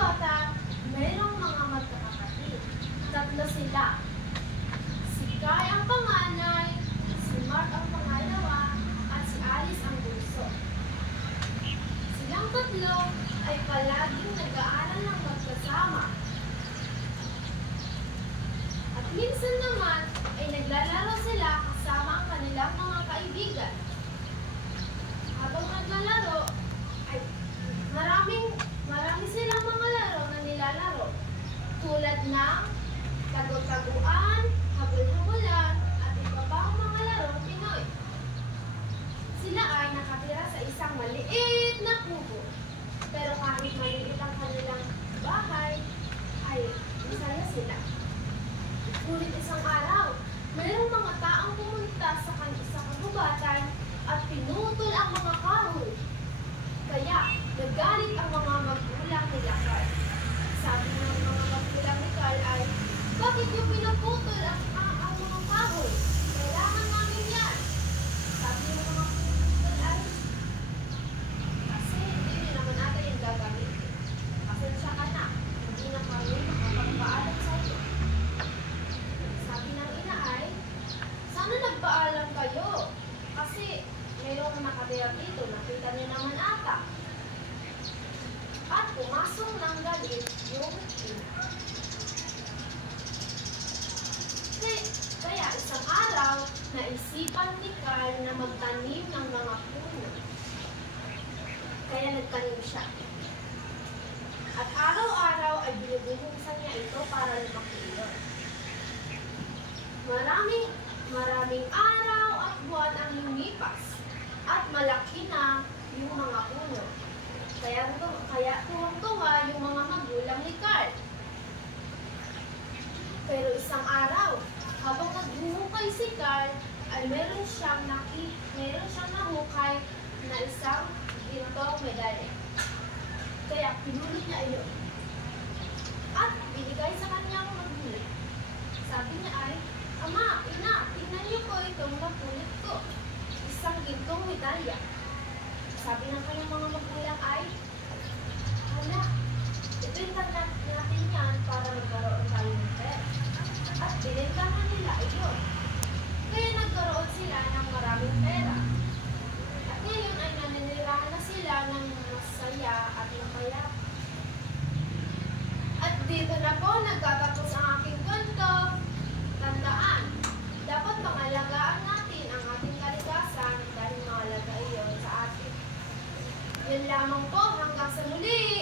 kagubatan, mayroong mga magkakapatid. Tatlo sila. Si Kai ang panganay, si Mark ang pangalawa, at si Alice ang bunso. Silang tatlo ay palaging nag-aaral ng magkasama. At minsan naman ay naglalaro sila kasama ang kanilang mga kaibigan. Habang naglalaro, ay marami silang mga laro na nilalaro. Tulad ng tago-taguan, habol-habulan, at iba pang mga larong Pinoy. Sila ay nakatira sa isang maliit na kubo. Pero kahit maliit ang kanilang bahay, ay masaya sila. Ngunit isang araw, mayroong mga taong pumunta sa kagubatan at pinutol ang mga kahoy. Kaya, nagalit ang mga magulang ni Carl. Sabi ng mga magulang ni Carl ay, bakit niyo pinuputol ang mga kahoy? Kailangan namin yan. Sabi ng mga magulang ay, kasi hindi rin naman natin yung gagamitin. Pasensya ka na, hindi na kami makapagpaalam sa iyo. Sabi ng ina ay, sana nagpaalam kayo. Kasi mayroong nakatira dito, nakita niyo naman ata. At pumasok ng galit yung ina. Kaya isang araw, naisipan ni Carl na magtanim ng mga puno. Kaya nagtanim siya. At araw-araw ay binubuhusan niya ito para lumaki iyon. Maraming araw at buwan ang lumipas at malaki na yung mga puno. Kaya tuwang-tuwa yung mga magulang ni Carl. Pero isang araw, habang naghuhukay si Carl, ay meron siyang nahukay na isang gintong medalya. Kaya pinulot niya iyon. At binigay sa kanyang magulang. Sabi niya ay, Ama, ina, tingnan niyo po itong napulot ko. Isang gintong medalya. Sabi ng kanyang mga magulang ay, hala, ibenta natin yan para magkaroon tayo ng pera. At binentahan nila iyon. Kaya nagkaroon sila ng maraming pera. At ngayon ay naninirahan na sila ng masaya at mapayapa. At dito na po nagtatapos ang aking kwento. Tandaan, dapat pangalagaan natin ang ating kalikasan dahil mahalaga iyon sa atin. Yun lamang po, hanggang sa muli!